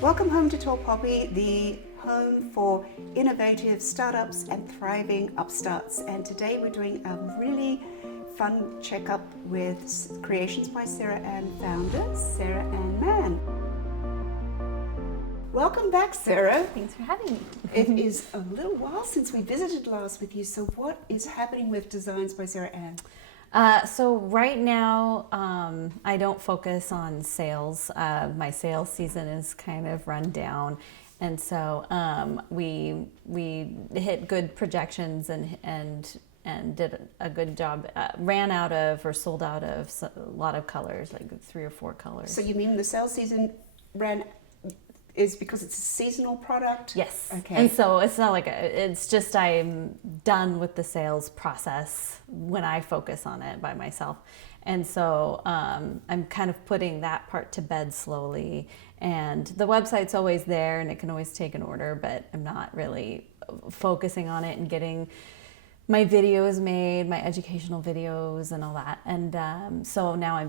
Welcome home to Tall Poppy, the home for innovative startups and thriving upstarts. And today we're doing a really fun checkup with Creations by Sara and founders, Sara and Mann. Welcome back, Sara. Thanks for having me. It is a little while since we visited last with you. So what is happening with Designs by Sara Ann? So right now, I don't focus on sales. My sales season is kind of run down, and so we hit good projections and did a good job. Ran out of or sold out of a lot of colors, like 3 or 4 colors. So you mean the sales season is because it's a seasonal product? Yes. Okay. And so it's not like it's just I'm done with the sales process when I focus on it by myself. And so I'm kind of putting that part to bed slowly. And the website's always there and it can always take an order, but I'm not really focusing on it and getting my videos made, my educational videos and all that. And so now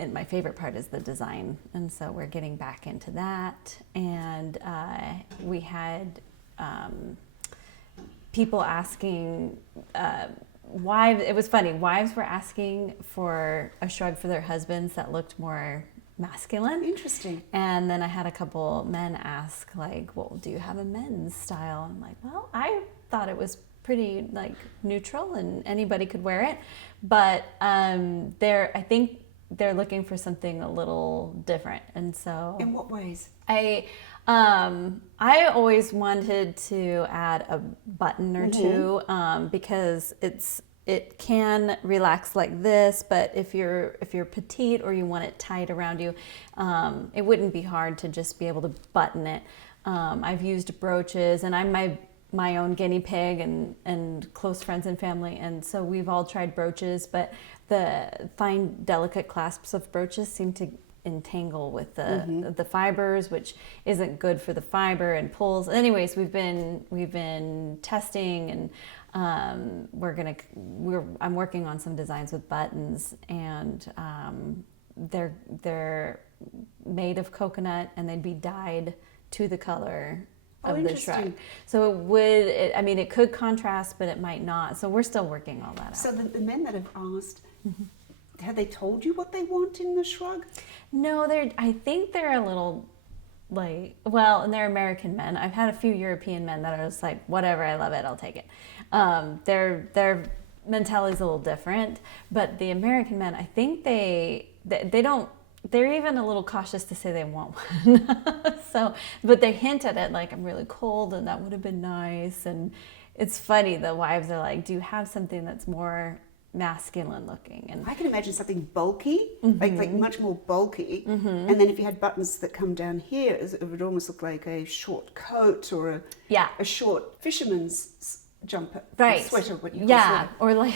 and my favorite part is the design, and so we're getting back into that. And we had people asking, wives. It was funny. Wives were asking for a shrug for their husbands that looked more masculine. Interesting. And then I had a couple men ask, like, "Well, do you have a men's style?" I'm like, "Well, I thought it was pretty like neutral, and anybody could wear it." But I think they're looking for something a little different. And so In what ways? I always wanted to add a button or two, because it can relax like this, but if you're petite or you want it tight around you, it wouldn't be hard to just be able to button it. I've used brooches, and I'm my own guinea pig and close friends and family, and so we've all tried brooches, but the fine delicate clasps of brooches seem to entangle with the fibers, which isn't good for the fiber and pulls. Anyways, we've been testing, and I'm working on some designs with buttons, and they're made of coconut, and they'd be dyed to the color of the shrug. So it could contrast, but it might not. So we're still working all that out. So the men that have asked, have they told you what they want in the shrug? No, I think they're a little and they're American men. I've had a few European men that are just like, whatever, I love it, I'll take it. Their mentality is a little different, but the American men, I think they don't. They're even a little cautious to say they want one. But they hint at it like, I'm really cold and that would have been nice. And it's funny, the wives are like, do you have something that's more masculine looking? And I can imagine something bulky, like much more bulky. And then if you had buttons that come down here, it would almost look like a short coat or a short fisherman's jumper, right? Sweater, what you call sweater. Or like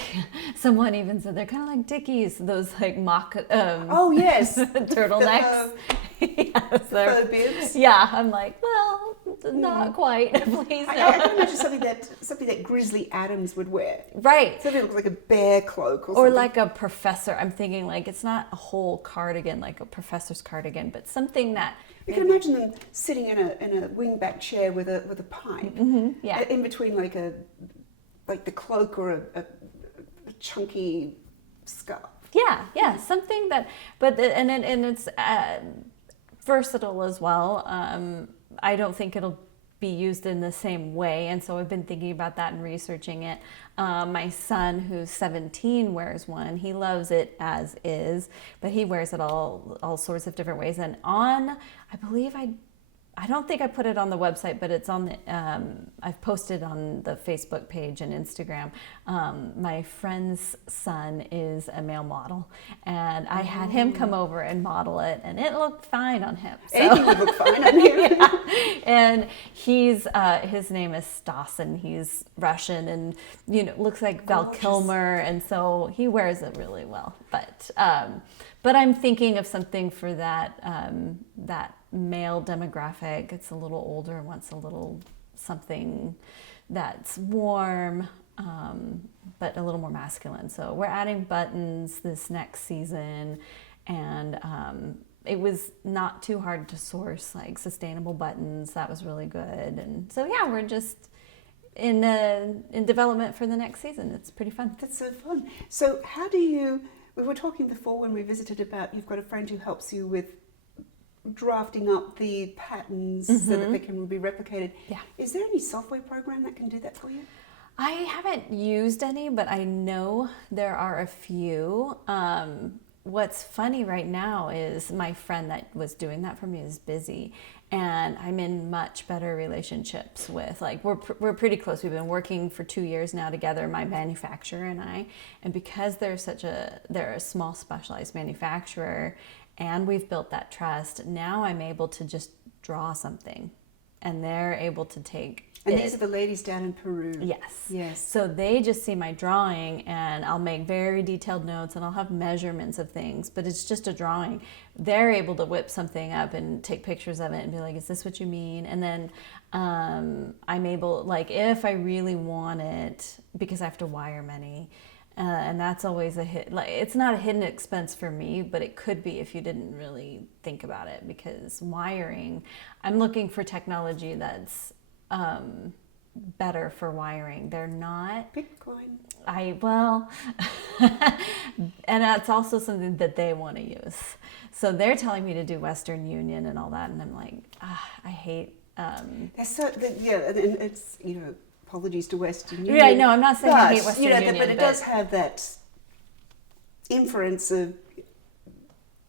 someone even said they're kind of like Dickies, those like mock oh yes, turtlenecks. Yes, fur bibs. Yeah, I'm like, well, not quite. Please no. I can imagine something that Grizzly Adams would wear. Right. Something that looks like a bear cloak or something. Like a professor. I'm thinking like it's not a whole cardigan like a professor's cardigan, but something that you can imagine them sitting in a wingback chair with a pipe, in between like the cloak or a chunky scarf. Yeah, something that, but and it's versatile as well. I don't think it'll be used in the same way, and so I've been thinking about that and researching it. My son, who's 17, wears one. He loves it as is, but he wears it all sorts of different ways. And I believe I don't think I put it on the website, but it's on the, I've posted on the Facebook page and Instagram. My friend's son is a male model, and I had him come over and model it, and it looked fine on him. So. Anything would look fine on him. Yeah. And his name is Stas, and he's Russian, and looks like Val Kilmer, and so he wears it really well. But I'm thinking of something for that male demographic. It's a little older, wants a little something that's warm, but a little more masculine. So we're adding buttons this next season, and it was not too hard to source like sustainable buttons. That was really good. And so yeah, we're just in development for the next season. It's pretty fun. That's so fun. So how do you, we were talking before when we visited about you've got a friend who helps you with drafting up the patterns so that they can be replicated. Yeah. Is there any software program that can do that for you? I haven't used any, but I know there are a few. What's funny right now is my friend that was doing that for me is busy, and I'm in much better relationships with, like, we're pretty close. We've been working for 2 years now together, my manufacturer and I, and because they're a small specialized manufacturer, and we've built that trust, now I'm able to just draw something, and they're able to take. And these are the ladies down in Peru. Yes. Yes. So they just see my drawing, and I'll make very detailed notes, and I'll have measurements of things, but it's just a drawing. They're able to whip something up and take pictures of it and be like, is this what you mean? And then I'm able, like, if I really want it, because I have to wire many, and that's always a hit. Like, it's not a hidden expense for me, but it could be if you didn't really think about it, because wiring, I'm looking for technology that's better for wiring. They're not Bitcoin. And that's also something that they want to use. So they're telling me to do Western Union and all that, and I'm like, I hate. And it's, apologies to Western Union. Yeah, I know. I'm not saying I hate but, Western Union, but it does have that inference of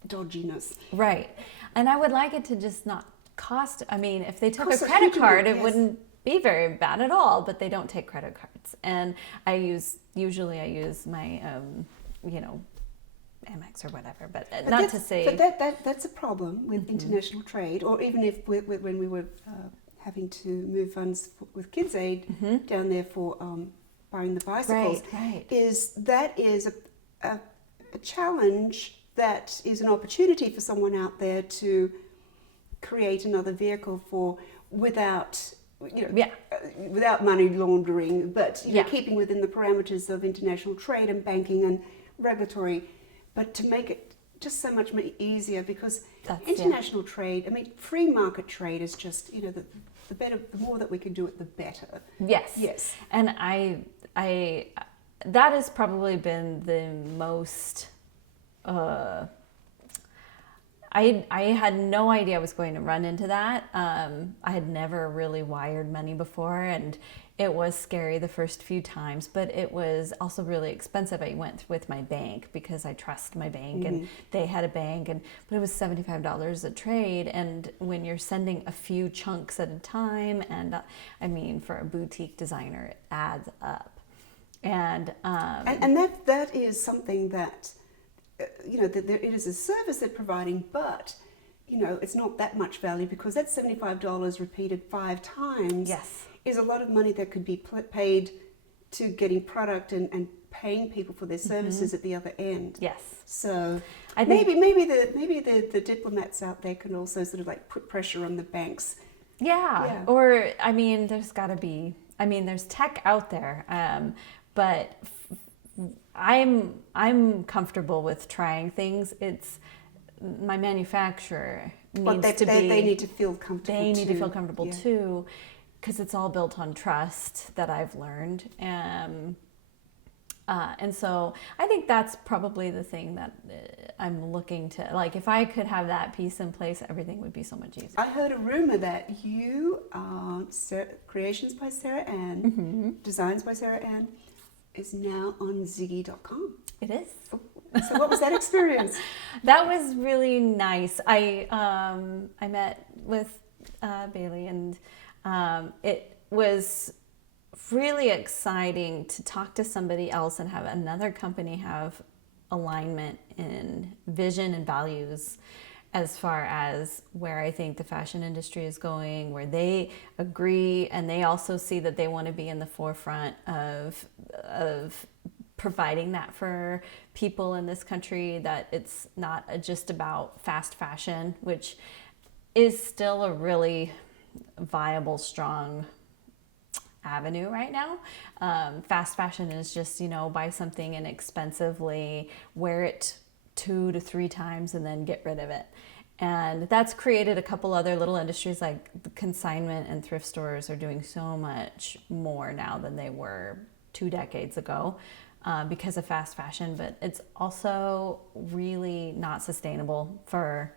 dodginess. Right, and I would like it to just not cost. I mean, if they took a Cost a credit huge card, amount, it yes. wouldn't be very bad at all. But they don't take credit cards, and I usually use my Amex or whatever. But not to say. But that's a problem with international trade, or even if when we were having to move funds with Kids Aid down there for buying the bicycles, right. is a challenge that is an opportunity for someone out there to create another vehicle without money laundering, but keeping within the parameters of international trade and banking and regulatory, but to make it just so much easier, because international trade, I mean, free market trade is just, the more that we can do it, the better. Yes. And I that has probably been the most. I had no idea I was going to run into that. I had never really wired money before, and it was scary the first few times, but it was also really expensive. I went with my bank because I trust my bank, and they had a bank, but it was $75 a trade, and when you're sending a few chunks at a time, and I mean, for a boutique designer, it adds up. And that is something that it is a service they're providing, but it's not that much value, because that $75 repeated 5 times is a lot of money that could be paid to getting product and paying people for their services at the other end. Yes. So I think maybe the diplomats out there can also sort of like put pressure on the banks. Yeah. Or I mean, there's got to be. I mean, there's tech out there, but I'm comfortable with trying things. It's my manufacturer needs they need to feel comfortable. They need to feel comfortable too, because it's all built on trust that I've learned, and so I think that's probably the thing that I'm looking to, like, if I could have that piece in place, everything would be so much easier. I heard a rumor that you Creations by Sara Ann, Designs by Sara Ann, is now on Ziggy.com. It is. So what was that experience? That was really nice. I met with Bailey, and it was really exciting to talk to somebody else and have another company have alignment in vision and values as far as where I think the fashion industry is going, where they agree, and they also see that they want to be in the forefront of providing that for people in this country, that it's not just about fast fashion, which is still a really viable, strong avenue right now. Fast fashion is just, buy something inexpensively, wear it 2 to 3 times, and then get rid of it. And that's created a couple other little industries, like the consignment and thrift stores are doing so much more now than they were 2 decades ago because of fast fashion. But it's also really not sustainable for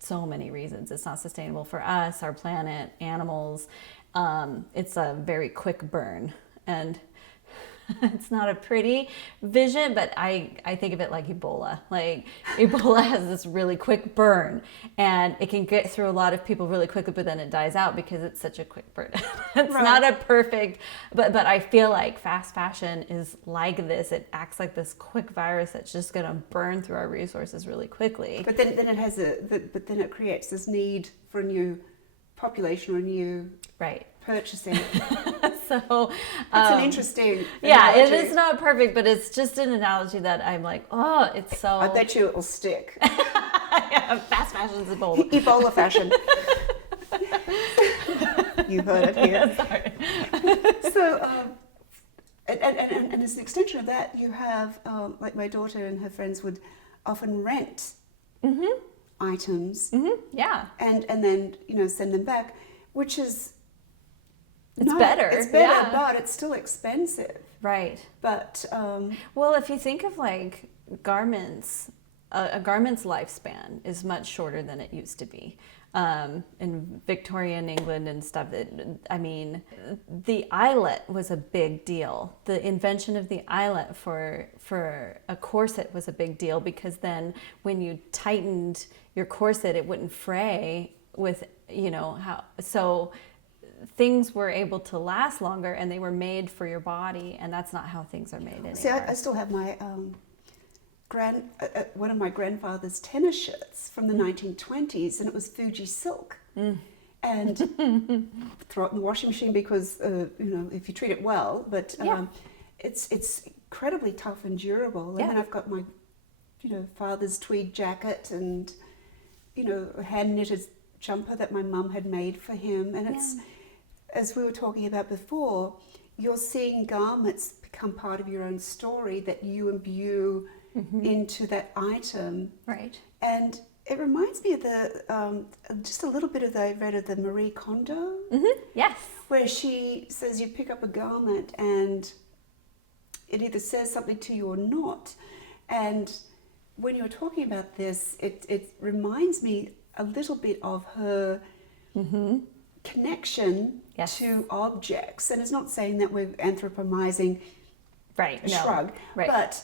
so many reasons. It's not sustainable for us, our planet, animals. It's a very quick burn. And it's not a pretty vision, but I think of it like Ebola. Like Ebola has this really quick burn and it can get through a lot of people really quickly, but then it dies out because it's such a quick burn. It's not a perfect, but I feel like fast fashion is like this. It acts like this quick virus that's just going to burn through our resources really quickly. But then it has but then it creates this need for a new population or a new purchasing. So it's an interesting analogy. It is not perfect, but it's just an analogy that I'm like, oh, it's so. I bet you it will stick. Yeah, fast fashion's Ebola. Ebola fashion. You heard it here. Sorry. So, and as an extension of that, you have like my daughter and her friends would often rent items. Yeah. And then send them back, which is. It's better. It's better, but it's still expensive. Right. But well, if you think of like garments, a garment's lifespan is much shorter than it used to be. In Victorian England and stuff, I mean, the eyelet was a big deal. The invention of the eyelet for a corset was a big deal because then when you tightened your corset, it wouldn't fray with, so things were able to last longer and they were made for your body, and that's not how things are made anymore. See, I still have my one of my grandfather's tennis shirts from the 1920s, and it was Fuji silk. And throw it in the washing machine because if you treat it well, but it's incredibly tough and durable. And then I've got my father's tweed jacket and a hand knitted jumper that my mum had made for him, and it's as we were talking about before, you're seeing garments become part of your own story that you imbue into that item. Right. And it reminds me of the just a little bit of I read of the Marie Kondo. Yes. Where she says you pick up a garment and it either says something to you or not. And when you're talking about this, it reminds me a little bit of her connection to objects. And it's not saying that we're anthropomizing Shrug, but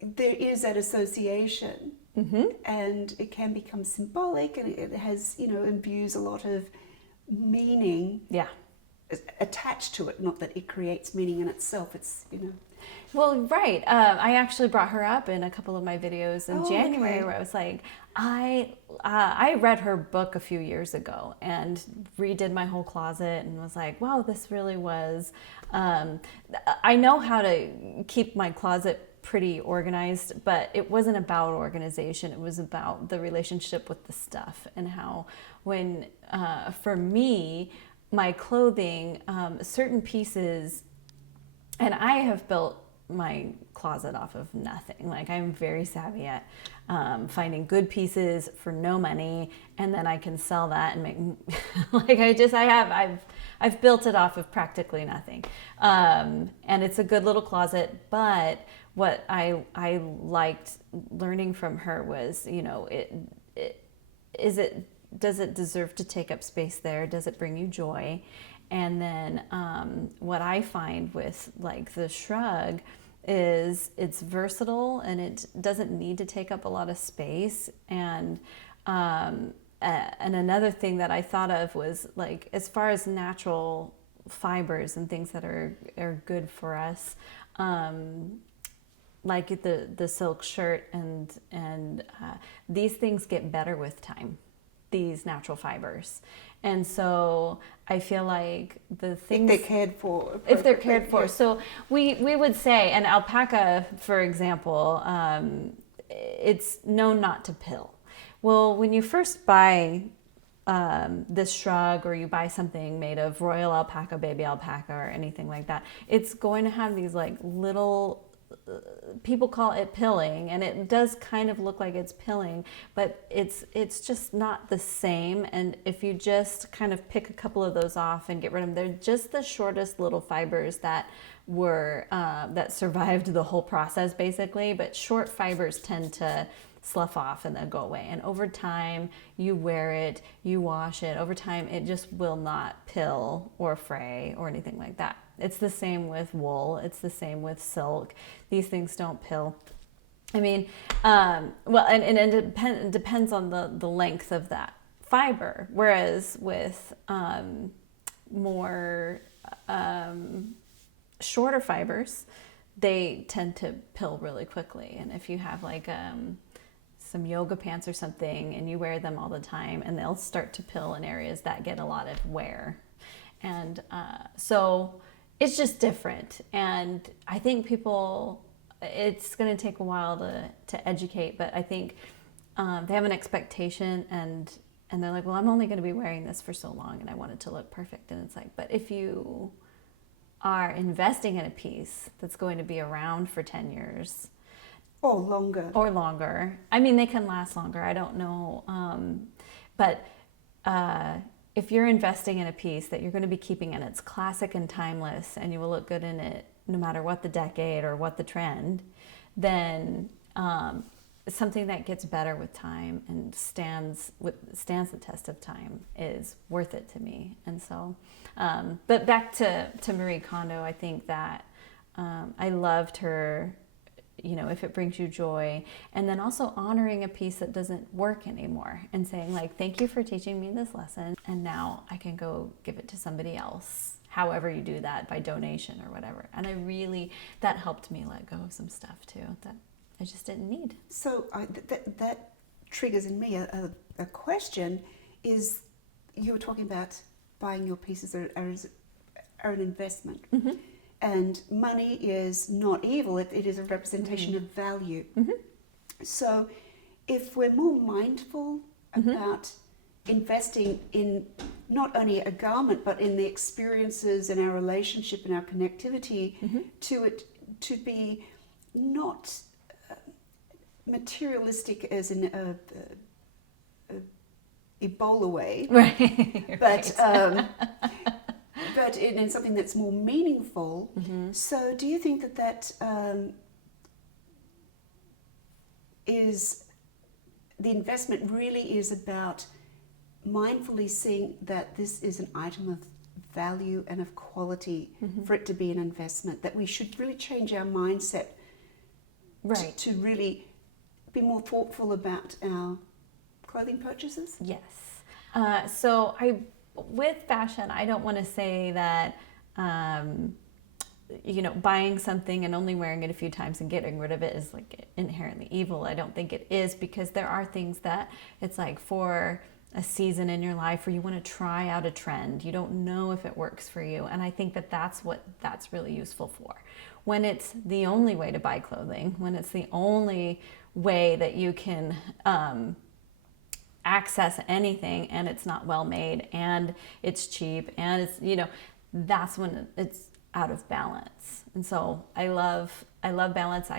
there is that association, and it can become symbolic, and it has, imbues a lot of meaning attached to it. Not that it creates meaning in itself. It's Well, right. I actually brought her up in a couple of my videos in January where I was like, I read her book a few years ago and redid my whole closet and was like, wow, this really was, I know how to keep my closet pretty organized, but it wasn't about organization. It was about the relationship with the stuff and how when, for me, my clothing, certain pieces, and I have built my closet off of nothing. Like I'm very savvy at finding good pieces for no money, and then I can sell that and make I've built it off of practically nothing, and it's a good little closet. But what I liked learning from her was, does it deserve to take up space there? Does it bring you joy? And then what I find with like the Shrug is it's versatile and it doesn't need to take up a lot of space. And another thing that I thought of was like, as far as natural fibers and things that are good for us, like the silk shirt and these things get better with time, these natural fibers. And so I feel like the things... If they're cared for. If they're cared for. So we would say, and alpaca, for example, it's known not to pill. Well, when you first buy this Shrug, or you buy something made of royal alpaca, baby alpaca, or anything like that, it's going to have these like little people call it pilling, and it does kind of look like it's pilling, but it's just not the same. And if you just kind of pick a couple of those off and get rid of them, they're just the shortest little fibers that were that survived the whole process basically. But short fibers tend to slough off and then go away, and over time you wear it, you wash it, over time it just will not pill or fray or anything like that. It's the same with wool, it's the same with silk. These things don't pill. I mean, well, and it depends on the length of that fiber, whereas with more shorter fibers, they tend to pill really quickly. And if you have like some yoga pants or something and you wear them all the time, and they'll start to pill in areas that get a lot of wear. And so it's just different. And I think people, it's going to take a while to educate, but I think they have an expectation, and they're like, well, I'm only going to be wearing this for so long and I want it to look perfect. And it's like, but if you are investing in a piece that's going to be around for 10 years, or longer. I mean, they can last longer. I don't know. But if you're investing in a piece that you're going to be keeping and it's classic and timeless and you will look good in it no matter what the decade or what the trend, then something that gets better with time and stands the test of time is worth it to me. And so, but back to Marie Kondo, I think that I loved her, you know, if it brings you joy, and then also honoring a piece that doesn't work anymore and saying like, thank you for teaching me this lesson, and now I can go give it to somebody else, however you do that, by donation or whatever. And I really, that helped me let go of some stuff too that I just didn't need. So that triggers in me a question. Is you were talking about buying your pieces are an investment. Mm-hmm. And money is not evil, it is a representation of value. Mm-hmm. So if we're more mindful about investing in not only a garment, but in the experiences and our relationship and our connectivity to it, to be not materialistic as in a Ebola way, right? but in something that's more meaningful. Mm-hmm. So do you think that is the investment really is about mindfully seeing that this is an item of value and of quality for it to be an investment, that we should really change our mindset right to really be more thoughtful about our clothing purchases? Yes. So with fashion, I don't want to say that, you know, buying something and only wearing it a few times and getting rid of it is like inherently evil. I don't think it is, because there are things that it's like for a season in your life where you want to try out a trend. You don't know if it works for you. And I think that that's what that's really useful for. When it's the only way to buy clothing, when it's the only way that you can access anything, and it's not well made and it's cheap and it's, you know, that's when it's out of balance. And so I love balance.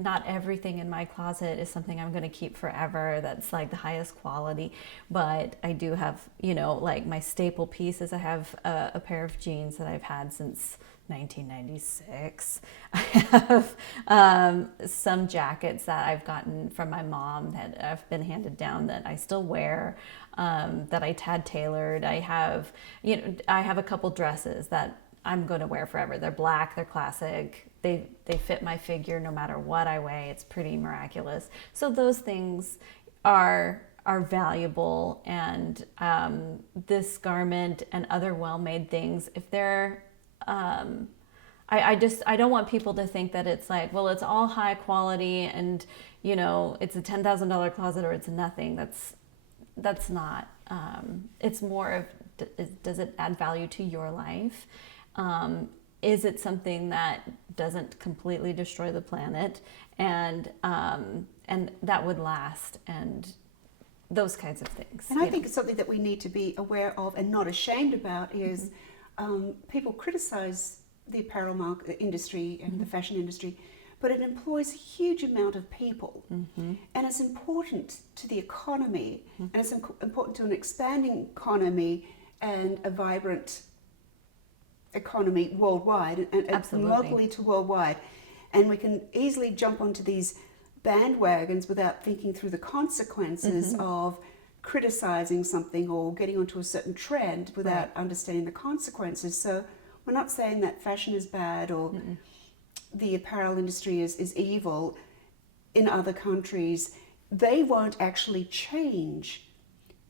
Not everything in my closet is something I'm going to keep forever that's like the highest quality, but I do have, you know, like my staple pieces. I have a pair of jeans that I've had since 1996. I have some jackets that I've gotten from my mom that have been handed down that I still wear, that I had tailored. I have a couple dresses that I'm going to wear forever. They're black, they're classic. They fit my figure no matter what I weigh. It's pretty miraculous. So those things are valuable, and this garment and other well-made things, if they're I don't want people to think that it's like, well, it's all high quality and, you know, it's a $10,000 closet or it's nothing. That's not. It's more of, does it add value to your life? Is it something that doesn't completely destroy the planet, and that would last, and those kinds of things. And I think it's something that we need to be aware of and not ashamed about is people criticize the apparel industry and the fashion industry, but it employs a huge amount of people, and it's important to the economy, and it's important to an expanding economy and a vibrant economy worldwide, and locally to worldwide. And we can easily jump onto these bandwagons without thinking through the consequences of criticizing something or getting onto a certain trend without understanding the consequences. So we're not saying that fashion is bad or the apparel industry is evil. In other countries, they won't actually change.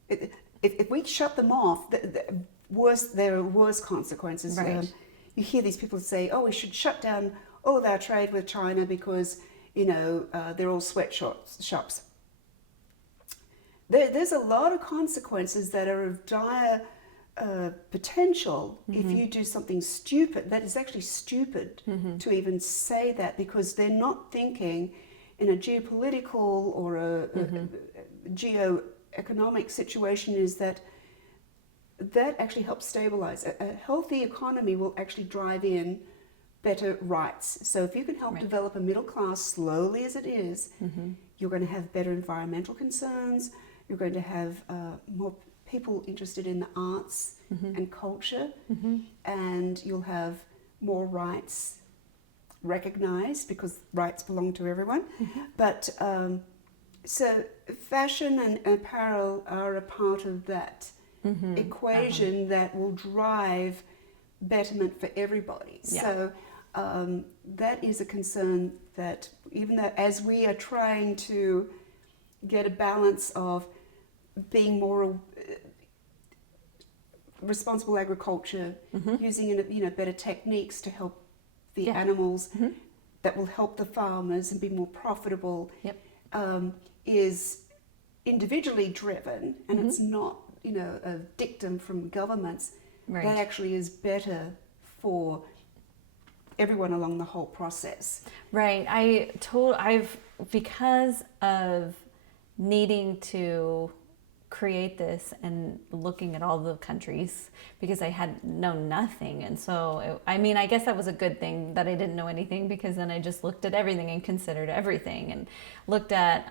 If we shut them off, there are worse consequences. Right. You hear these people say, "Oh, we should shut down all of our trade with China because they're all sweatshops." There's a lot of consequences that are of dire potential if you do something stupid. That is actually stupid to even say that, because they're not thinking in a geopolitical or a geo-economic situation is that actually helps stabilize. A healthy economy will actually drive in better rights. So if you can help develop a middle class slowly as it is, you're going to have better environmental concerns, you're going to have more people interested in the arts and culture, and you'll have more rights recognized because rights belong to everyone. But so fashion and apparel are a part of that equation that will drive betterment for everybody. So that is a concern that even though as we are trying to get a balance of being more responsible agriculture, using better techniques to help the animals that will help the farmers and be more profitable, is individually driven, and it's not a dictum from governments. That actually is better for everyone along the whole process. Right. Because of needing to create this and looking at all the countries, because I had known nothing, and so I guess that was a good thing that I didn't know anything, because then I just looked at everything and considered everything and looked at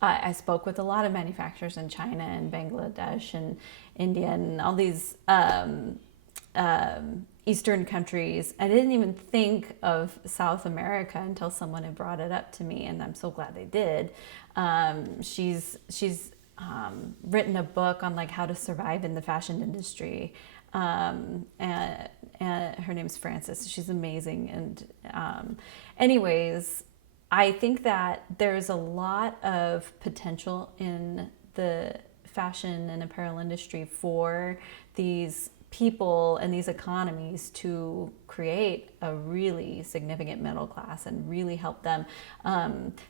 I spoke with a lot of manufacturers in China and Bangladesh and India and all these Eastern countries. I didn't even think of South America until someone had brought it up to me, and I'm so glad they did. She's written a book on like how to survive in the fashion industry, and her name's Frances. She's amazing. And anyways, I think that there's a lot of potential in the fashion and apparel industry for these people and these economies to create a really significant middle class and really help them.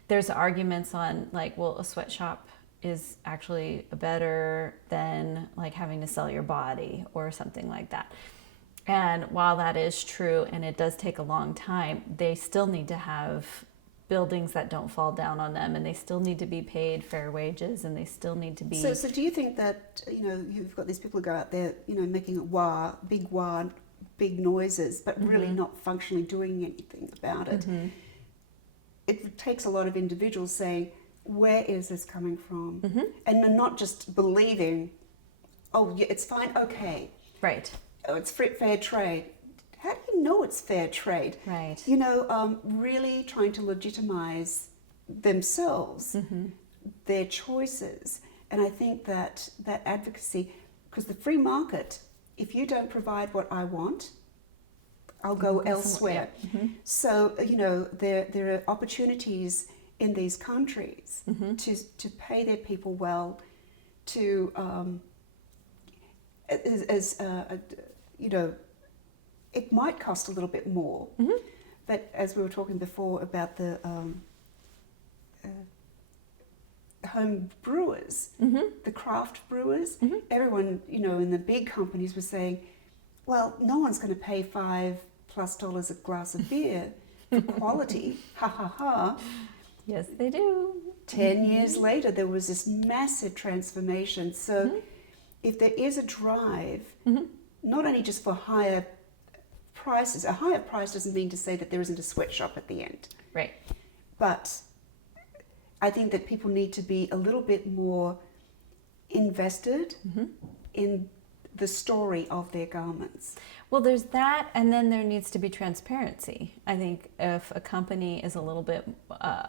There's arguments on like, well, a sweatshop is actually better than like having to sell your body or something like that. And while that is true, and it does take a long time, they still need to have buildings that don't fall down on them, and they still need to be paid fair wages, and they still need to be... So do you think that, you've got these people who go out there, making big noises, but really not functionally doing anything about it? It takes a lot of individuals saying, where is this coming from? And they're not just believing, oh, yeah, it's fine, okay. Right. Oh, it's fair trade. How do you know it's fair trade? Right. Really trying to legitimize themselves, their choices. And I think that advocacy, because the free market, if you don't provide what I want, I'll go elsewhere. So, there are opportunities in these countries to pay their people well, to, it might cost a little bit more, but as we were talking before about the home brewers, the craft brewers, everyone, in the big companies was saying, well, no one's going to pay $5+ a glass of beer for quality, ha ha ha. Yes, they do. 10 years later, there was this massive transformation. So if there is a drive, not only just for higher prices, a higher price doesn't mean to say that there isn't a sweatshop at the end. Right. But I think that people need to be a little bit more invested in the story of their garments. Well, there's that, and then there needs to be transparency. I think if a company is a little bit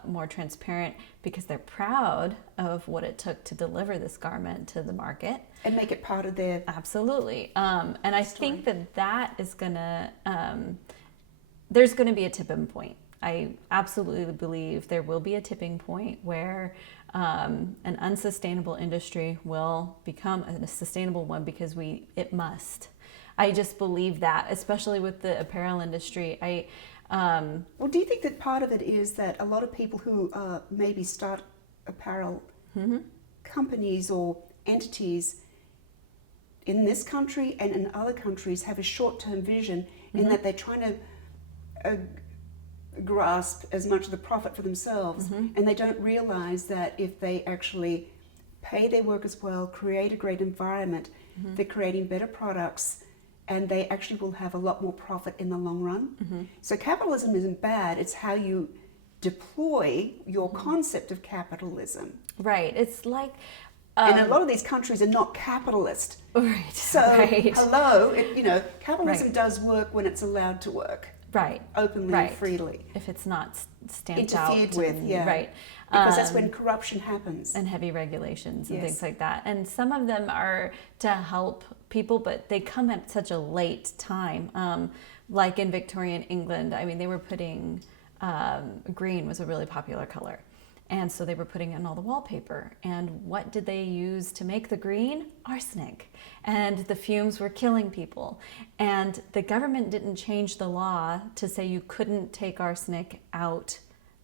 more transparent because they're proud of what it took to deliver this garment to the market. And make it part of their... Absolutely. And I think that is going to, there's going to be a tipping point. I absolutely believe there will be a tipping point where an unsustainable industry will become a sustainable one because it must. I just believe that, especially with the apparel industry. Well, do you think that part of it is that a lot of people who maybe start apparel companies or entities in this country and in other countries have a short-term vision in that they're trying to grasp as much of the profit for themselves, and they don't realize that if they actually pay their workers well, create a great environment, they're creating better products, and they actually will have a lot more profit in the long run. So capitalism isn't bad, it's how you deploy your concept of capitalism. Right. It's like... and a lot of these countries are not capitalist. Right. So, right. hello, capitalism does work when it's allowed to work. Right. Openly and freely. If it's not stamped out. Interfered with, yeah. Right. Because that's when corruption happens. And heavy regulations and things like that. And some of them are to help people, but they come at such a late time. Like in Victorian England, I mean, they were putting, green was a really popular color. And so they were putting it in all the wallpaper. And what did they use to make the green? Arsenic. And the fumes were killing people. And the government didn't change the law to say you couldn't take arsenic out,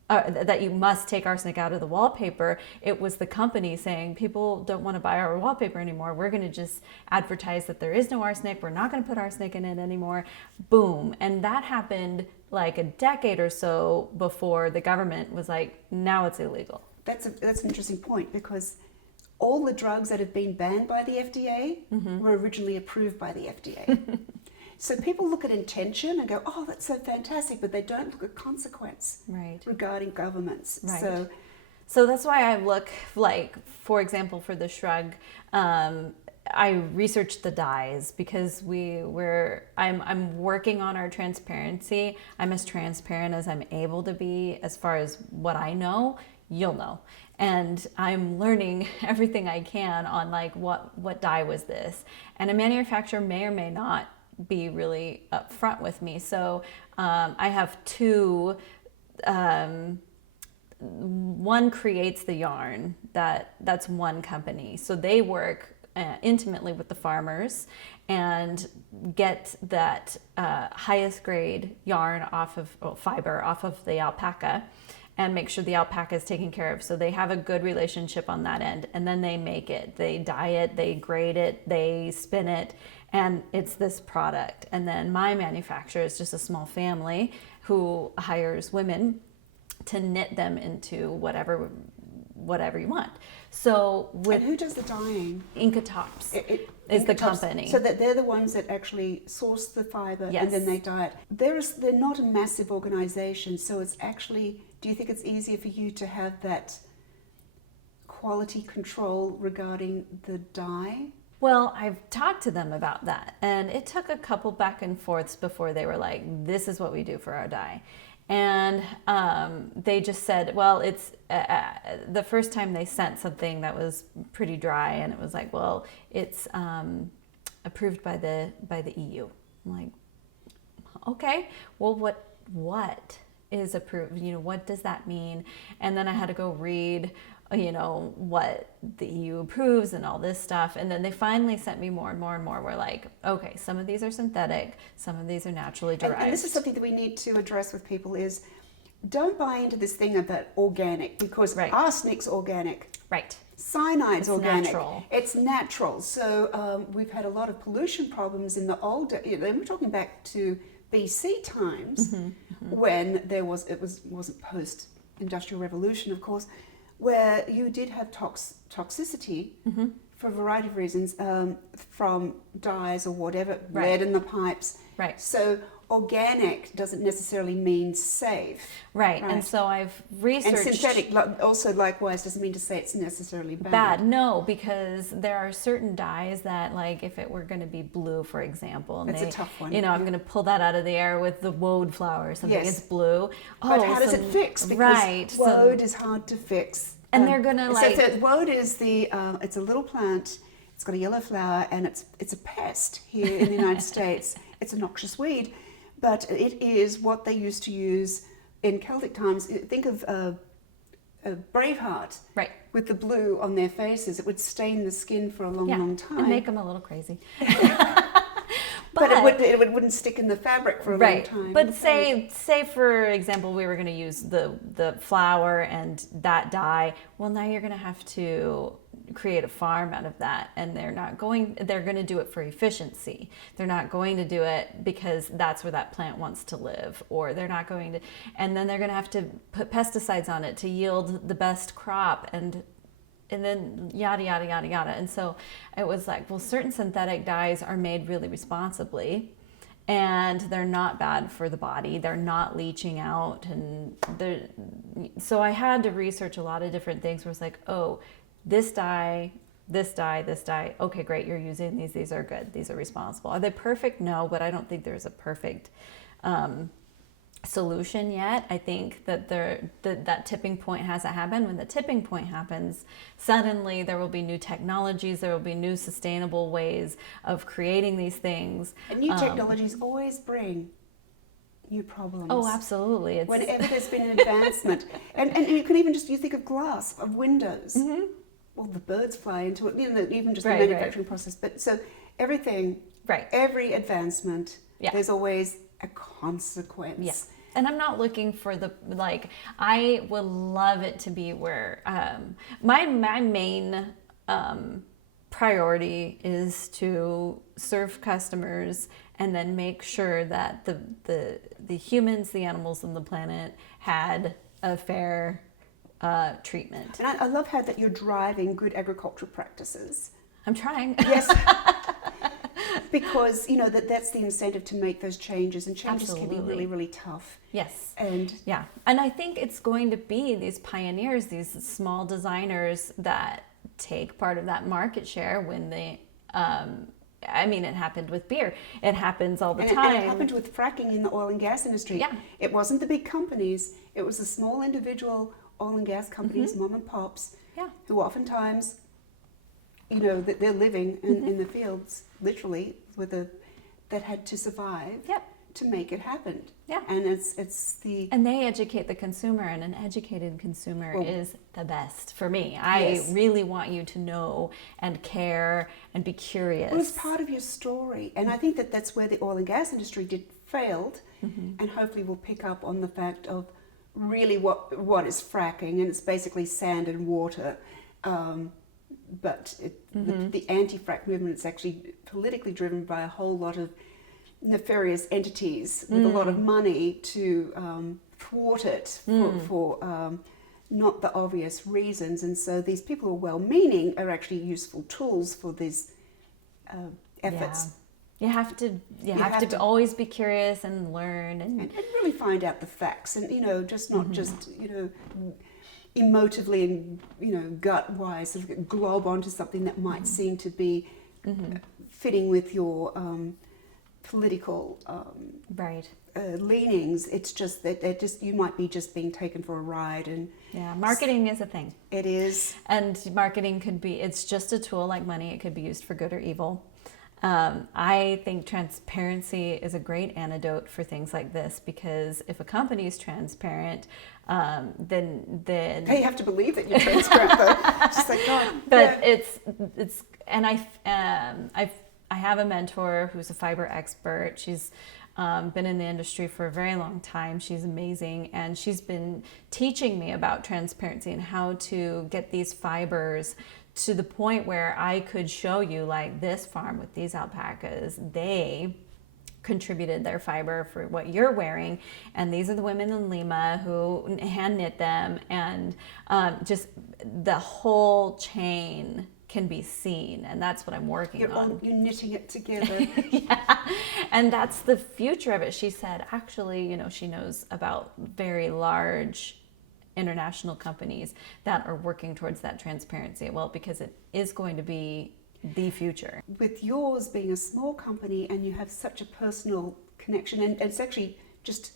that you must take arsenic out of the wallpaper. It was the company saying, people don't want to buy our wallpaper anymore. We're going to just advertise that there is no arsenic. We're not going to put arsenic in it anymore. Boom. And that happened like a decade or so before the government was like, now it's illegal. That's an interesting point, because all the drugs that have been banned by the FDA were originally approved by the FDA. So people look at intention and go, oh, that's so fantastic, but they don't look at consequence regarding governments. Right. So that's why I look, like, for example, for the Shrug, I researched the dyes because I'm working on our transparency. I'm as transparent as I'm able to be as far as what I know, you'll know. And I'm learning everything I can on like what dye was this. And a manufacturer may or may not be really upfront with me. So I have two, one creates the yarn, that's one company. So they work intimately with the farmers and get that highest grade yarn fiber off of the alpaca and make sure the alpaca is taken care of. So they have a good relationship on that end, and then they make it, they dye it, they grade it, they spin it, and it's this product. And then my manufacturer is just a small family who hires women to knit them into whatever you want. So and who does the dyeing? Inca Tops is the company. So that they're the ones that actually source the fiber and then they dye it. They're not a massive organization, so it's actually, do you think it's easier for you to have that quality control regarding the dye? Well, I've talked to them about that, and it took a couple back and forths before they were like, this is what we do for our dye. And they just said, well, it's the first time they sent something that was pretty dry, and it was like, well, it's approved by the EU. I'm like, okay, well, what is approved? What does that mean? And then I had to go read, what the EU approves and all this stuff. And then they finally sent me more and more and more. We're like, okay, some of these are synthetic, some of these are naturally derived. And this is something that we need to address with people is, don't buy into this thing about organic, because arsenic's organic. Right. Cyanide's organic. Natural. It's natural. So we've had a lot of pollution problems in the old, we're talking back to BC times, when it wasn't post-industrial revolution, of course, where you did have toxicity for a variety of reasons, from dyes or whatever, lead in the pipes. Right. So organic doesn't necessarily mean safe. Right. And so I've researched. And synthetic also likewise doesn't mean to say it's necessarily bad. No, because there are certain dyes that, like, if it were going to be blue, for example, and it's a tough one. You know, I'm going to pull that out of the air with the woad flower or something. Yes. It's blue. But how does it fix? Because woad is hard to fix. And they're going to like. So woad is it's a little plant. It's got a yellow flower, and it's a pest here in the United States. It's a noxious weed, but it is what they used to use in Celtic times. Think of a Braveheart, right, with the blue on their faces. It would stain the skin for a long time and make them a little crazy. But it wouldn't stick in the fabric for a long time. But say for example, we were going to use the flower and that dye. Well, now you're going to have to create a farm out of that, and they're going to do it for efficiency. They're not going to do it because that's where that plant wants to live, or they're not going to, and then they're going to have to put pesticides on it to yield the best crop, and then yada yada yada yada. And so it was like, well, certain synthetic dyes are made really responsibly, and they're not bad for the body. They're not leaching out, and so I had to research a lot of different things where it's like, oh, this dye, this dye, this dye. Okay, great, you're using these. These are good. These are responsible. Are they perfect? No, but I don't think there's a perfect solution yet. I think that that tipping point hasn't happened. When the tipping point happens, suddenly there will be new technologies. There will be new sustainable ways of creating these things. And new technologies always bring new problems. Oh, absolutely. Whenever there's been an advancement. and you can even you think of glass, of windows. Mm-hmm. Well, the birds fly into it, even just the manufacturing process. But so everything, every advancement, there's always a consequence. Yes. And I'm not looking for I would love it to be where my main priority is to serve customers and then make sure that the humans, the animals, and the planet had a fair treatment. And I love how that you're driving good agricultural practices. I'm trying. Yes. Because that's the incentive to make those changes, and changes can be really, really tough. Yes. And I think it's going to be these pioneers, these small designers that take part of that market share when they it happened with beer. It happens all the time. And it happened with fracking in the oil and gas industry. Yeah. It wasn't the big companies. It was the small individual oil and gas companies, mom and pops, who oftentimes, that they're living in the fields, literally, that had to survive to make it happen. Yeah. And and they educate the consumer, and an educated consumer is the best for me. I really want you to know and care and be curious. Well, it's part of your story, and I think that's where the oil and gas industry failed, and hopefully we'll pick up on the fact of really what is fracking, and it's basically sand and water. But the anti-frack movement is actually politically driven by a whole lot of nefarious entities with a lot of money to thwart it for not the obvious reasons. And so these people who are well-meaning are actually useful tools for these efforts. You have to always be curious and learn and really find out the facts, and just not just emotively and gut-wise sort of glob onto something that might seem to be fitting with your political leanings. It's just that you might be just being taken for a ride. And marketing is a thing. It is. And marketing it's just a tool like money. It could be used for good or evil. I think transparency is a great antidote for things like this, because if a company is transparent, then they have to believe that you're transparent, though. Just like God. But it's and I have a mentor who's a fiber expert. She's been in the industry for a very long time. She's amazing, and she's been teaching me about transparency and how to get these fibers to the point where I could show you, like, this farm with these alpacas, they contributed their fiber for what you're wearing, and these are the women in Lima who hand knit them, and just the whole chain can be seen, and that's what I'm working on. You're knitting it together. Yeah, and that's the future of it. She said, actually, she knows about very large international companies that are working towards that transparency. Well, because it is going to be the future. With yours being a small company and you have such a personal connection, and it's actually just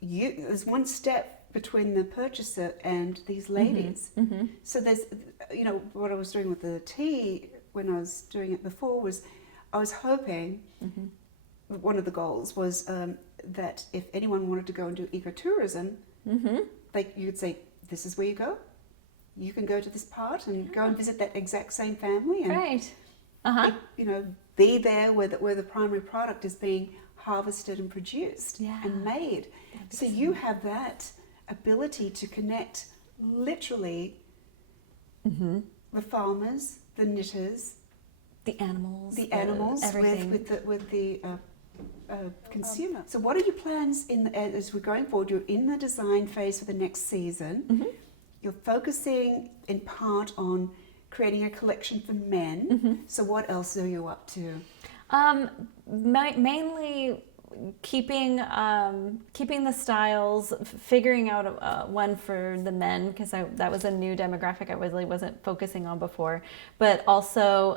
you, there's one step between the purchaser and these ladies. Mm-hmm. So there's, what I was doing with the tea when I was doing it before was I was hoping, one of the goals was that if anyone wanted to go and do ecotourism, you'd say, this is where you go. You can go to this part and go and visit that exact same family and right. Be there where the primary product is being harvested and produced and made. So you have that ability to connect literally the farmers, the knitters, the animals everything. with the consumer. So what are your plans as we're going forward? You're in the design phase for the next season. You're focusing in part on creating a collection for men. So what else are you up to? Mainly keeping the styles, figuring out one for the men, because that was a new demographic I really wasn't focusing on before, but also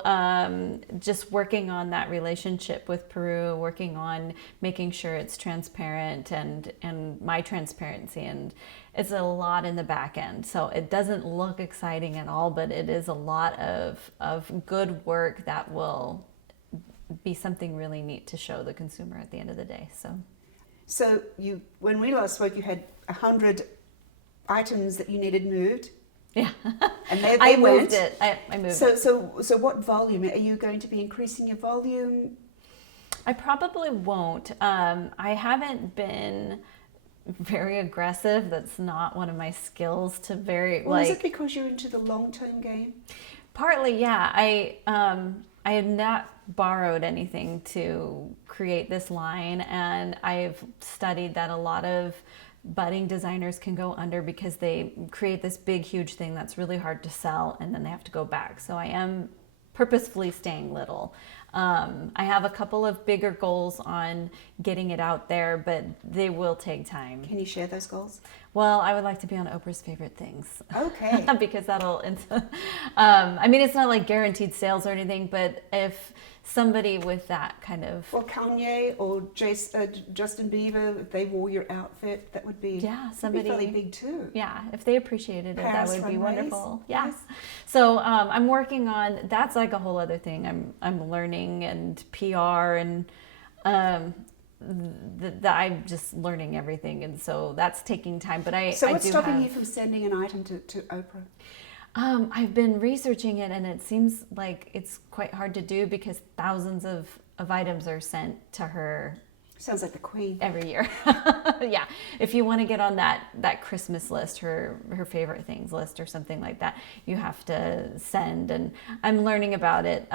just working on that relationship with Peru, working on making sure it's transparent and my transparency, and it's a lot in the back end, so it doesn't look exciting at all, but it is a lot of good work that will be something really neat to show the consumer at the end of the day. So when we last spoke, you had 100 items that you needed moved. Yeah, and they I went. moved it. I moved it. it. So what volume are you going to be increasing your volume? I probably won't. I haven't been very aggressive. That's not one of my skills to Is it because you're into the long-term game? Partly, yeah. I had not borrowed anything to create this line, and I've studied that a lot of budding designers can go under because they create this big, huge thing that's really hard to sell, and then they have to go back. So I am purposefully staying little. I have a couple of bigger goals on getting it out there, but they will take time. Can you share those goals? Well, I would like to be on Oprah's Favorite Things. Okay. Because that'll, I mean, it's not like guaranteed sales or anything, but if somebody with that kind of... Well, Kanye or Justin Bieber, if they wore your outfit, that would be, somebody fairly big too. Yeah, if they appreciated it, that would be wonderful. Yeah. Yes. So I'm working on, that's like a whole other thing. I'm learning and PR and I'm just learning everything, and so that's taking time. But So what's stopping you from sending an item to Oprah? I've been researching it, and it seems like it's quite hard to do because thousands of items are sent to her. Sounds like the Queen. Every year. Yeah. If you want to get on that Christmas list, her favorite things list or something like that, you have to send, and I'm learning about it.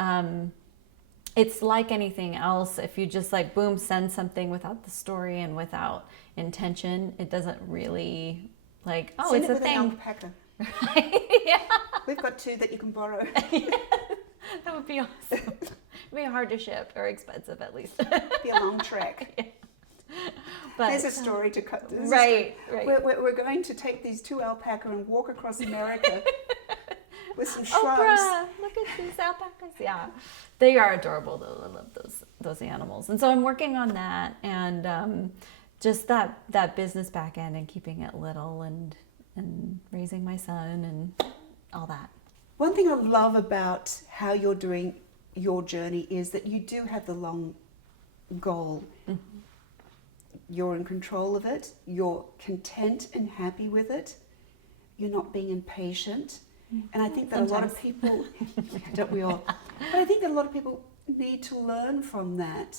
It's like anything else. If you just like, boom, send something without the story and without intention, it doesn't really like, send it's it a with thing. An alpaca. Yeah. We've got 2 that you can borrow. Yeah, that would be awesome. It'd be hard to ship, or expensive at least. Be a long trek. Yeah. But there's a story to cut. Right. We're going to take these 2 alpaca and walk across America with some shrubs. Oprah, look at these alpacas. Yeah, they are adorable though. I love those animals, and so I'm working on that, and just that business back end and keeping it little and raising my son and all that. One thing I love about how you're doing your journey is that you do have the long goal. Mm-hmm. You're in control of it. You're content and happy with it. You're not being impatient. Mm-hmm. And I think that a lot of people, don't we all? But I think that a lot of people need to learn from that.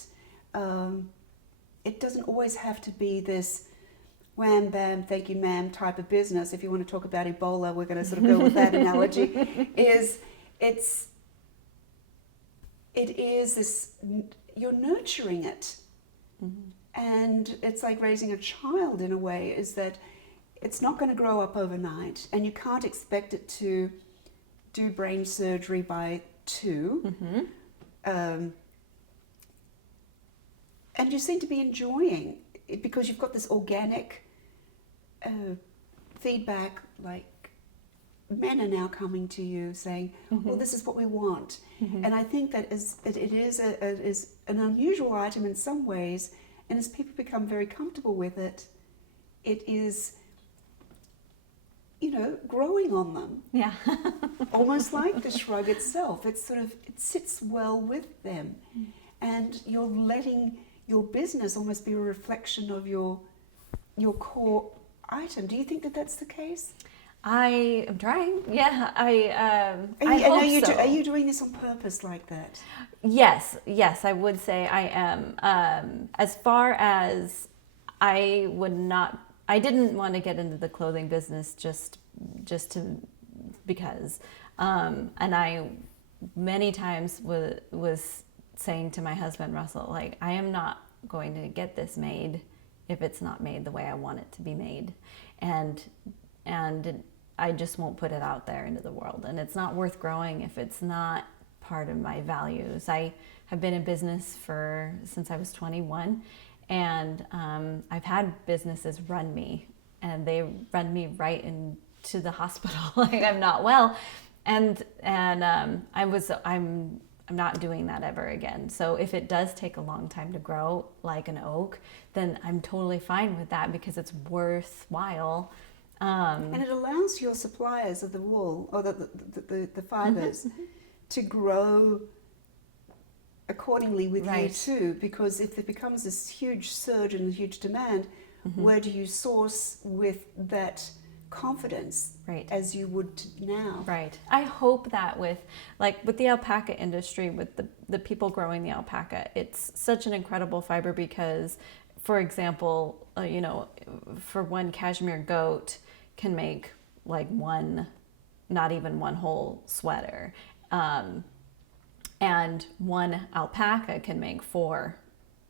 It doesn't always have to be this wham, bam, thank you, ma'am type of business. If you want to talk about Ebola, we're going to sort of go with that analogy. It is this, you're nurturing it. Mm-hmm. And it's like raising a child in a way, is that it's not going to grow up overnight, and you can't expect it to do brain surgery by 2. And you seem to be enjoying it because you've got this organic feedback, like men are now coming to you saying, well, this is what we want. And I think that it is an unusual item in some ways, and as people become very comfortable with it, it is, growing on them. Yeah. Almost like the shrug itself. It sits well with them. And you're letting your business almost be a reflection of your core item. Do you think that that's the case? I am trying. Yeah, I hope so. Are you doing this on purpose like that? Yes, I would say I am. As far as I didn't want to get into the clothing business just because. And I many times was saying to my husband, Russell, like, I am not going to get this made if it's not made the way I want it to be made. And I just won't put it out there into the world. And it's not worth growing if it's not part of my values. I have been in business since I was 21, and I've had businesses run me, and they run me right into the hospital. Like, I'm not well, and I'm not doing that ever again. So if it does take a long time to grow like an oak, then I'm totally fine with that because it's worthwhile. And it allows your suppliers of the wool or the fibers to grow accordingly with you too, because if there becomes this huge surge and huge demand, where do you source with that confidence as you would now? Right. I hope that with the alpaca industry, with the people growing the alpaca, it's such an incredible fiber because, for example, for one cashmere goat can make like not even one whole sweater. And one alpaca can make 4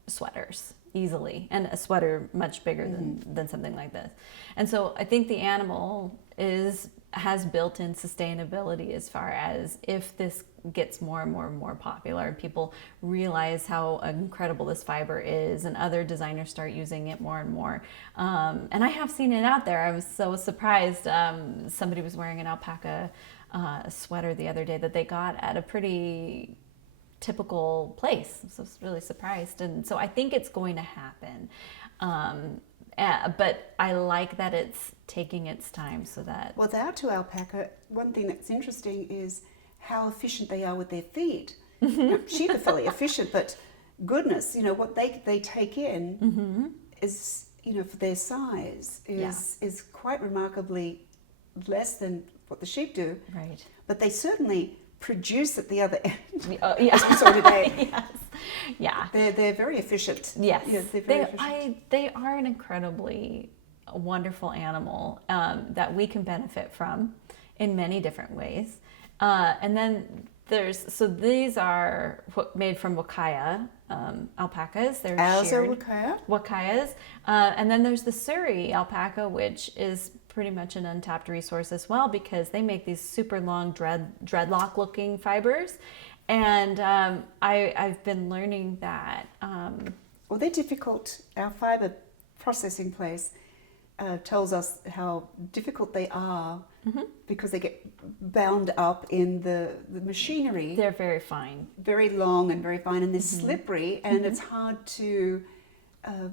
sweaters easily, and a sweater much bigger than something like this. And so I think the animal has built-in sustainability as far as if this gets more and more and more popular and people realize how incredible this fiber is and other designers start using it more and more. And I have seen it out there. I was so surprised. Somebody was wearing an alpaca sweater the other day that they got at a pretty typical place. So I was really surprised. And so I think it's going to happen. But I like that it's taking its time so that... Well, the out-to alpaca, one thing that's interesting is how efficient they are with their feet. Now, sheep are fairly efficient, but goodness, what they take in is, for their size, is quite remarkably less than what the sheep do. Right. But they certainly produce at the other end. Oh, yeah. As we saw today. Yes. Yeah. They're very efficient. Yes. They're very efficient. They are an incredibly wonderful animal that we can benefit from in many different ways. And then these are made from wakaya alpacas. They're wakayas. And then there's the Surrey alpaca, which is pretty much an untapped resource as well because they make these super long dreadlock looking fibers. And I've been learning that... well, they're difficult. Our fiber processing place tells us how difficult they are because they get bound up in the machinery. They're very fine. Very long and very fine, and they're slippery, and it's hard to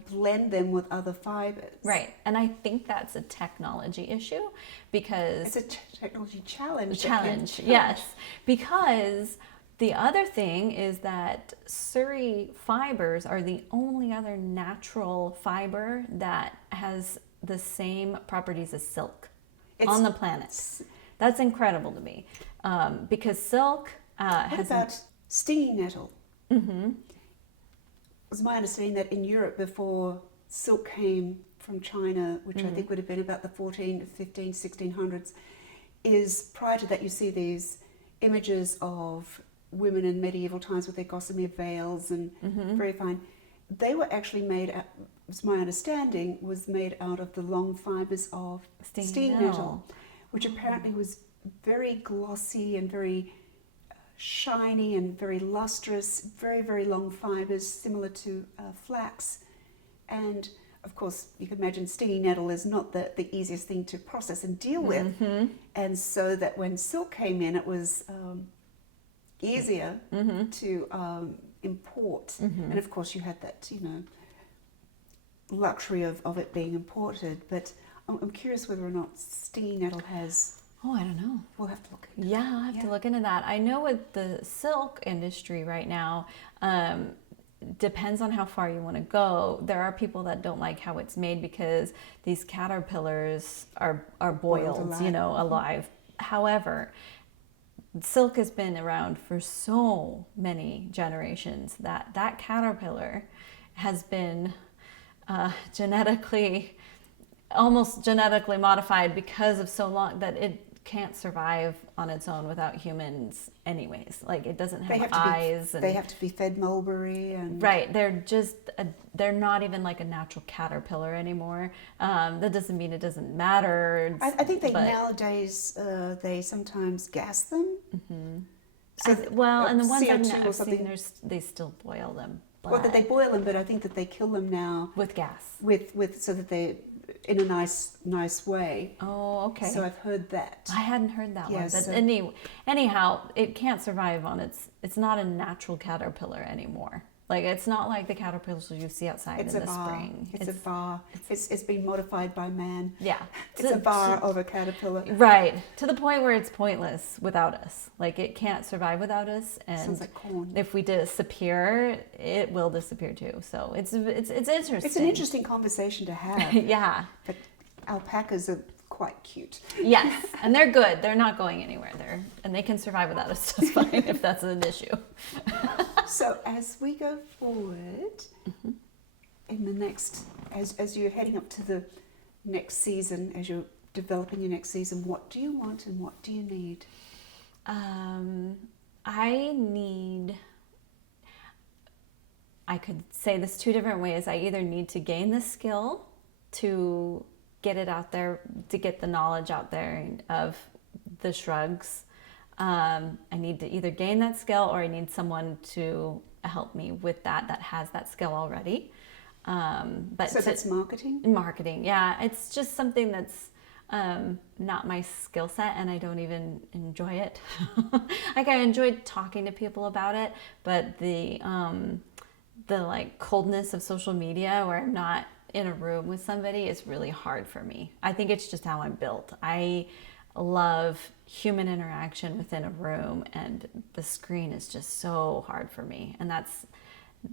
blend them with other fibers. Right, and I think that's a technology issue because... It's a technology challenge. Yes, because... The other thing is that Surrey fibers are the only other natural fiber that has the same properties as silk on the planet. That's incredible to me because silk has... What about stinging nettle? It was my understanding that in Europe before silk came from China, which I think would have been about the 15, 1600s, is prior to that you see these images of women in medieval times with their gossamer veils and very fine. They were actually made, as my understanding, was made out of the long fibers of stinging nettle, which apparently was very glossy and very shiny and very lustrous, very, very long fibers, similar to flax. And of course, you can imagine stinging nettle is not the easiest thing to process and deal with. Mm-hmm. And so that when silk came in, it was easier Mm-hmm. to import. Mm-hmm. And of course, you had that, luxury of it being imported. But I'm curious whether or not stinging nettle has. Oh, I don't know. We'll have to look into Yeah, I'll have to look into that. I know with the silk industry right now, depends on how far you want to go. There are people that don't like how it's made because these caterpillars are boiled, alive. Alive. However, silk has been around for so many generations that caterpillar has been almost genetically modified because of so long that it can't survive on its own without humans anyways. Like it doesn't have eyes. They have to be fed mulberry and right. They're not even like a natural caterpillar anymore. That doesn't mean it doesn't matter. I think nowadays they sometimes gas them. Mm-hmm. So and the ones CO2 I've seen, they still boil them. Well, that they boil them, but I think that they kill them now with gas. With so that they in a nice way. Oh, okay. So I've heard that. I hadn't heard that one. But so, anyhow, it can't survive on it's not a natural caterpillar anymore. Like it's not like the caterpillars you see outside in the spring. It's a bar. It's been modified by man. Yeah. It's a bar of a caterpillar. Right. To the point where it's pointless without us. Like it can't survive without us. And sounds like corn. If we disappear, it will disappear too. So it's interesting. It's an interesting conversation to have. Yeah. But alpacas are quite cute. Yes, and they're good. They're not going anywhere. And they can survive without us just fine if that's an issue. So as we go forward in the next, as you're heading up to the next season, as you're developing your next season, what do you want and what do you need? I could say this two different ways. I either need to gain the skill to get it out there, to get the knowledge out there of the shrugs. I need to either gain that skill or I need someone to help me with that has that skill already. So that's marketing? Marketing, yeah. It's just something that's not my skill set and I don't even enjoy it. Like I enjoyed talking to people about it, but the like coldness of social media where I'm not in a room with somebody is really hard for me. I think it's just how I'm built. I love human interaction within a room and the screen is just so hard for me. And that's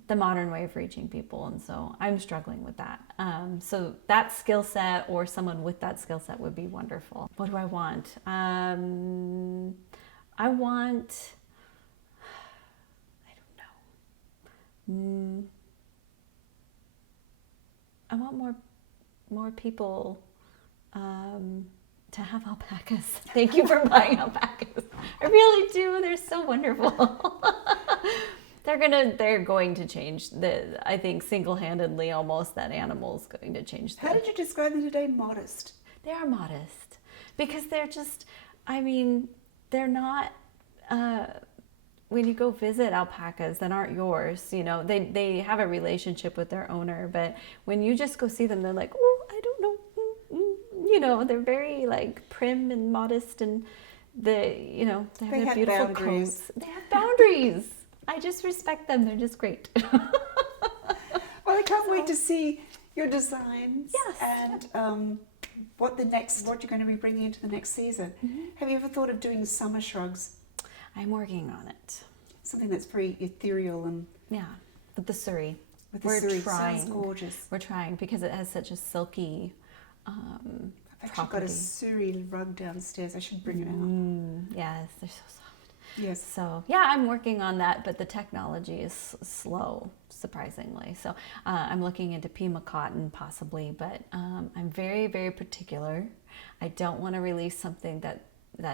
the modern way of reaching people. And so I'm struggling with that. So that skill set or someone with that skill set would be wonderful. What do I want? I want more people to have alpacas. Thank you for buying alpacas. I really do. They're so wonderful. They're going to change I think single-handedly almost that animal's going to change. How did you describe them today? Modest. They are modest because they're just, they're not, when you go visit alpacas that aren't yours, they have a relationship with their owner, but when you just go see them, they're like, oh, I don't know. They're very like prim and modest and they have beautiful boundaries. coats. They have boundaries. I just respect them. They're just great. Well, I can't wait to see your designs. Yes. And what you're going to be bringing into the next season. Mm-hmm. Have you ever thought of doing summer shrugs? I'm working on it. Something that's very ethereal and with the Surrey. We're trying. Sounds gorgeous. We're trying because it has such a silky I've actually got a Surrey rug downstairs. I should bring it out. Yes, they're so soft. Yes. So I'm working on that, but the technology is slow, surprisingly. So I'm looking into Pima cotton possibly, but I'm very, very particular. I don't want to release something that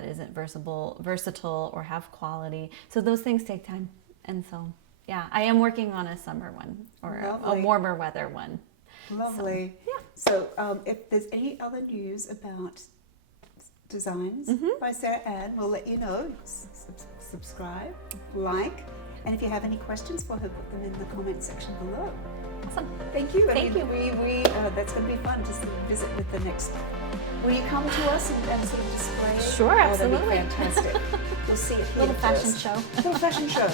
isn't versatile or have quality. So those things take time. And so, I am working on a summer one or a warmer weather one. Lovely. So, So if there's any other news about designs by Sara Ann. We'll let you know. Subscribe, like, and if you have any questions for her, put them in the comment section below. Awesome. Thank you. Thank you. We that's going to be fun to visit with the next. Will you come to us and sort of display? Sure, That'd be absolutely. fantastic. We'll see it here Little fashion first. show. Little fashion show.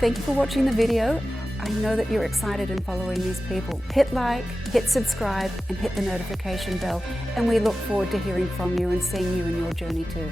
Thank you for watching the video. I know that you're excited in following these people. Hit like, hit subscribe, and hit the notification bell. And we look forward to hearing from you and seeing you in your journey too.